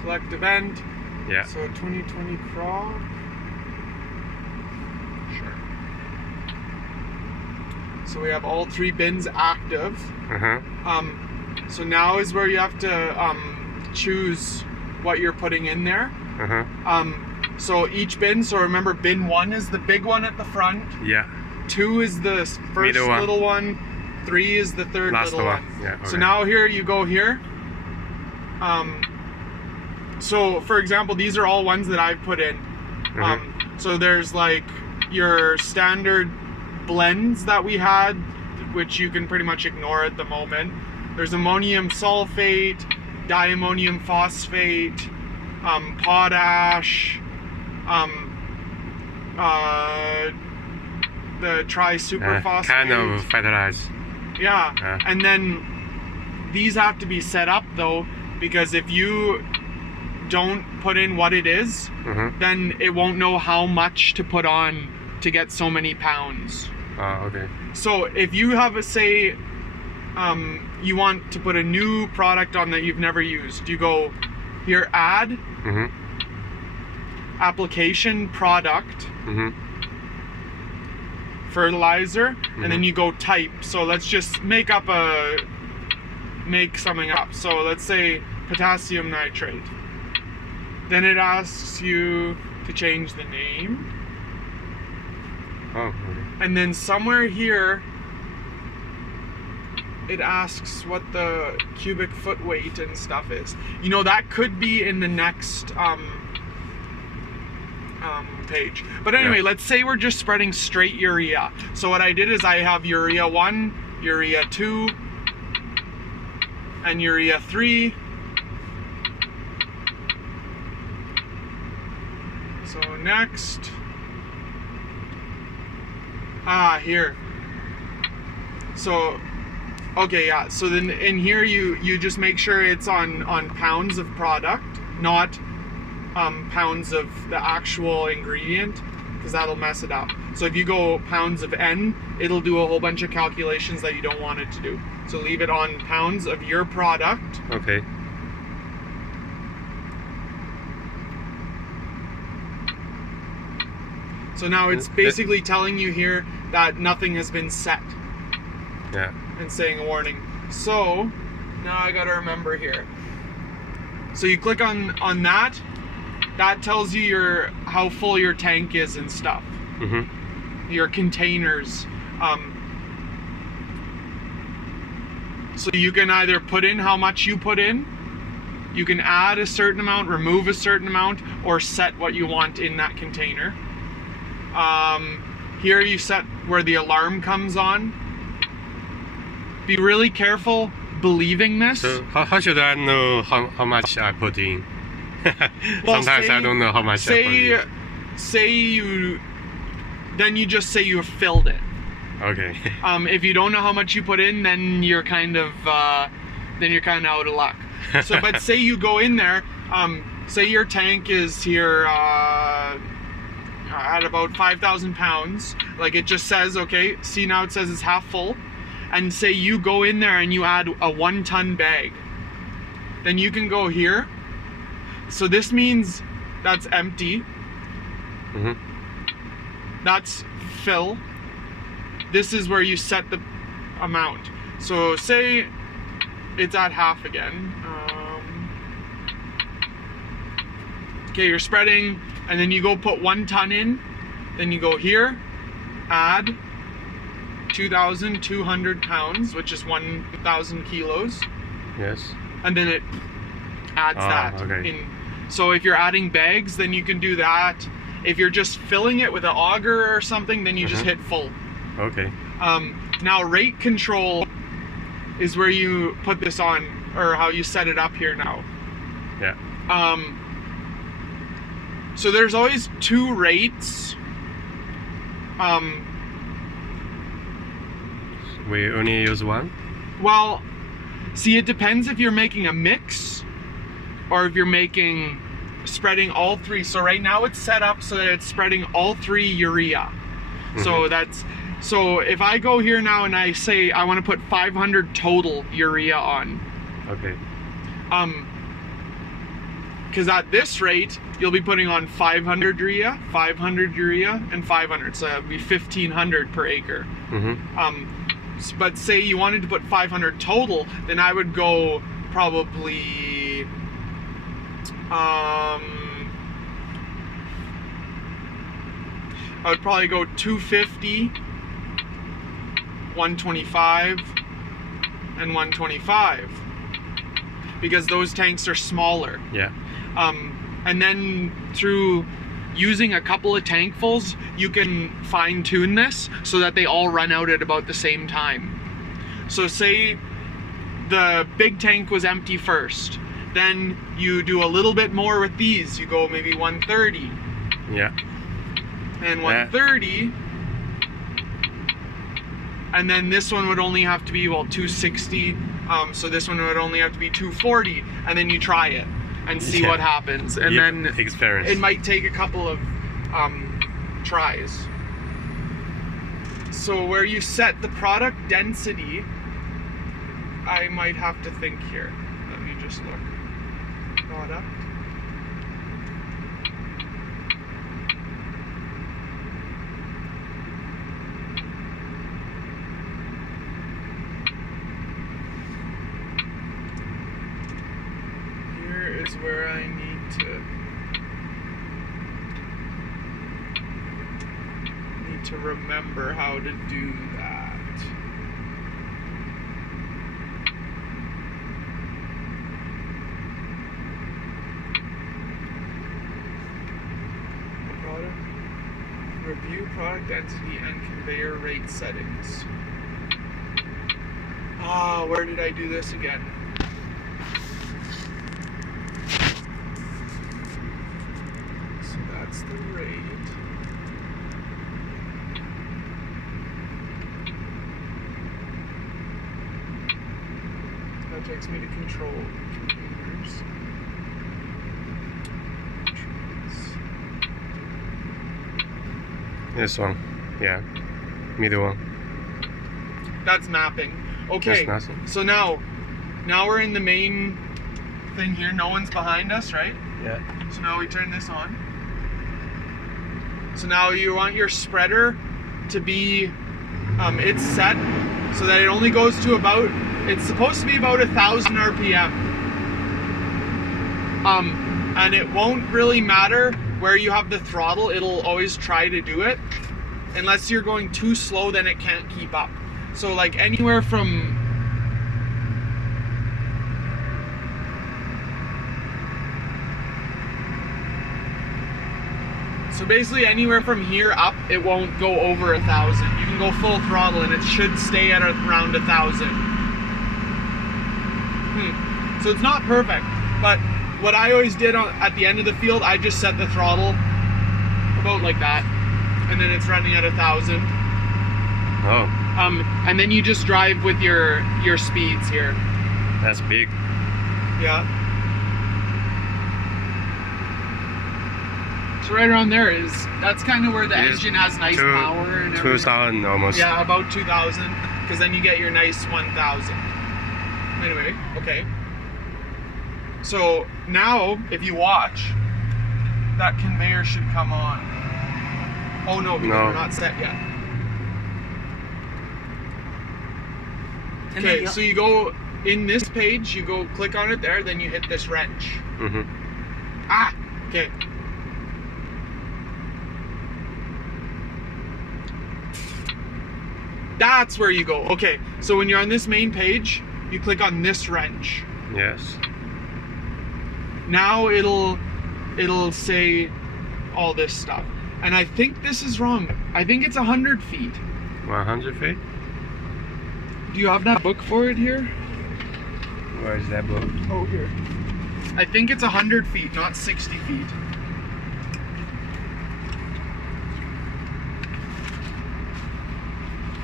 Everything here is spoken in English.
Select event. Yeah. So 2020 crop. Sure. So we have all 3 bins active. Uh-huh. So now is where you have to choose what you're putting in there. Uh-huh. So each bin, so remember bin 1 is the big one at the front. Yeah. 2 is the first little one. 3 is the third little one. Yeah, okay. So now here you go here. So for example, these are all ones that I've put in. So there's like your standard blends that we had, which you can pretty much ignore at the moment. There's ammonium sulfate, diammonium phosphate, potash, the tri-superphosphate. Kind of fertilizer. Yeah, and then these have to be set up though, because if you don't put in what it is, then it won't know how much to put on to get so many pounds. Oh, okay. So if you have a say, you want to put a new product on that you've never used, you go here, add, application, product, fertilizer, and then you go type. So let's just make something up. So let's say potassium nitrate. Then it asks you to change the name. Oh, okay. And then somewhere here, it asks what the cubic foot weight and stuff is. You know, that could be in the next page. But anyway, let's say we're just spreading straight urea. So what I did is I have urea 1, urea 2, and urea 3. So next, here. So, okay, yeah. So then in here you just make sure it's on pounds of product, not pounds of the actual ingredient, because that'll mess it up. So if you go pounds of N, it'll do a whole bunch of calculations that you don't want it to do. So leave it on pounds of your product. Okay. So now it's basically telling you here that nothing has been set. Yeah. And saying a warning. So now I gotta remember here. So you click on that. That tells you how full your tank is and stuff. Your containers. So you can either put in how much you put in, you can add a certain amount, remove a certain amount, or set what you want in that container. Here you set where the alarm comes on. Be really careful believing this. So how should I know how much I put in? Well, Sometimes I don't know how much I put in. Then you just say you have filled it. Okay. If you don't know how much you put in, then you're kind of out of luck. So, but say you go in there, say your tank is here at about 5,000 pounds. Like it just says, okay, see now it says it's half full. And say you go in there and you add a 1-ton bag. Then you can go here. So this means that's empty. That's fill. This is where you set the amount. So say it's at half again. Okay, you're spreading, and then you go put 1 ton in. Then you go here, add 2,200 pounds, which is 1,000 kilos. Yes. And then it adds that in. So if you're adding bags, then you can do that. If you're just filling it with an auger or something, then you just hit full. Okay. Now rate control is where you put this on, or how you set it up here now. Yeah. So there's always 2 rates. We only use 1? Well, see, it depends if you're making a mix or if you're spreading all 3. So right now it's set up so that it's spreading all 3 urea. So if I go here now and I say I want to put 500 total urea on. Okay. because at this rate, you'll be putting on 500 urea, 500 urea, and 500. So that would be 1,500 per acre. But say you wanted to put 500 total, then I would go probably, I would probably go 250, 125, and 125. Because those tanks are smaller. Yeah. And then through using a couple of tankfuls, you can fine tune this so that they all run out at about the same time. So say the big tank was empty first, then you do a little bit more with these. You go maybe 130. Yeah. And 130. And then this one would only have to be, well, 260. So this one would only have to be 240, and then you try it and see what happens. And then experience. It might take a couple of tries. So where you set the product density, I might have to think here. Let me just look. Product. Is where I need to remember how to do that. Product review product density and conveyor rate settings. Where did I do this again? That's the rate. That takes me to control containers. This one. Yeah. Middle one. That's mapping. Okay. That's nothing. So now we're in the main thing here. No one's behind us, right? Yeah. So now we turn this on. So now you want your spreader to be, it's set so that it only goes to about, it's supposed to be about 1,000 RPM. And it won't really matter where you have the throttle, it'll always try to do it. Unless you're going too slow, then it can't keep up. So like anywhere from, so basically anywhere from here up, it won't go over 1,000. You can go full throttle and it should stay at around 1,000. So it's not perfect, but what I always did at the end of the field, I just set the throttle about like that, and then it's running at 1,000. Oh. And then you just drive with your speeds here. That's big. Yeah. So right around there that's kind of where the engine has nice power and everything. 2,000 almost. Yeah, about 2,000, because then you get your nice 1,000. Anyway, okay. So now, if you watch, that conveyor should come on. Oh no, because we're not set yet. Okay, so you go in this page, you go click on it there, then you hit this wrench. Okay. That's where you go. Okay, so when you're on this main page, you click on this wrench. Yes. Now it'll say all this stuff. And I think this is wrong. I think it's 100 feet. 100 feet? Do you have that book for it here? Where is that book? Oh, here. I think it's 100 feet, not 60 feet.